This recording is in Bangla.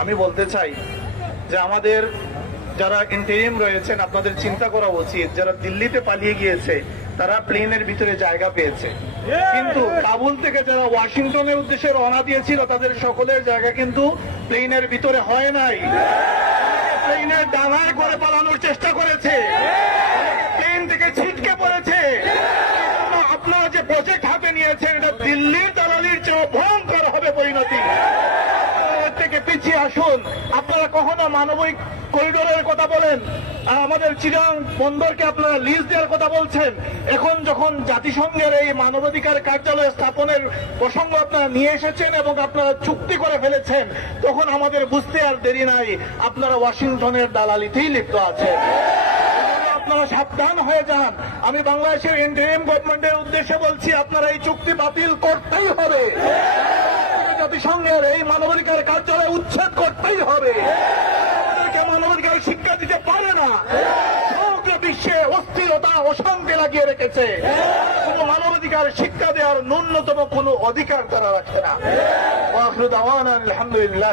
আমি বলতে চাই যে আমাদের যারা ইন্টেরিয়াম রয়েছেন আপনাদের চিন্তা করা উচিত। যারা দিল্লিতে পালিয়ে গিয়েছে তারা প্লেনের ভিতরে জায়গা পেয়েছে। কিন্তু কাবুল থেকে যারা ওয়াশিংটনের উদ্দেশ্যে রওনা দিয়েছিল তাদের সকলের জায়গা কিন্তু প্লেনের ভিতরে হয় নাই। প্লেনের ডানায় করে পালানোর চেষ্টা করেছে। প্লেন থেকে ছিটকে পড়েছে। আপনারা যে প্রজেক্ট হাতে নিয়েছেন এটা দিল্লির দালালির চেয়ে ভয়ঙ্কর হবে পরিণতি এর থেকে পিছিয়ে আসুন। আপনারা কখনো মানবিক করিডোরের কথা বলেন? আর আমাদের চিরাং বন্দরকে আপনারা লিজ দেওয়ার কথা বলছেন। এখন যখন জাতিসংঘের এই মানবাধিকার কার্যালয় স্থাপনের প্রসঙ্গ আপনারা নিয়ে এসেছেন এবং আপনারা চুক্তি করে ফেলেছেন, তখন আমাদের বুঝতে আর দেরি নাই, আপনারা ওয়াশিংটনের দালালিতেই লিপ্ত আছেন। আপনারা সাবধান হয়ে যান। আমি বাংলাদেশের ইন্টারিম গভর্নমেন্টের উদ্দেশ্যে বলছি, আপনারা এই চুক্তি বাতিল করতেই হবে। জাতিসংঘের এই মানবাধিকার কার্যালয় উচ্ছেদ করতেই হবে। মানবাধিকার শিক্ষা দিতে পারে না। সমগ্র বিশ্বে অস্থিরতা অশান্তি লাগিয়ে রেখেছে। কোন মানবাধিকার শিক্ষা দেওয়ার ন্যূনতম কোনো অধিকার তারা রাখে না। আলহামদুলিল্লাহ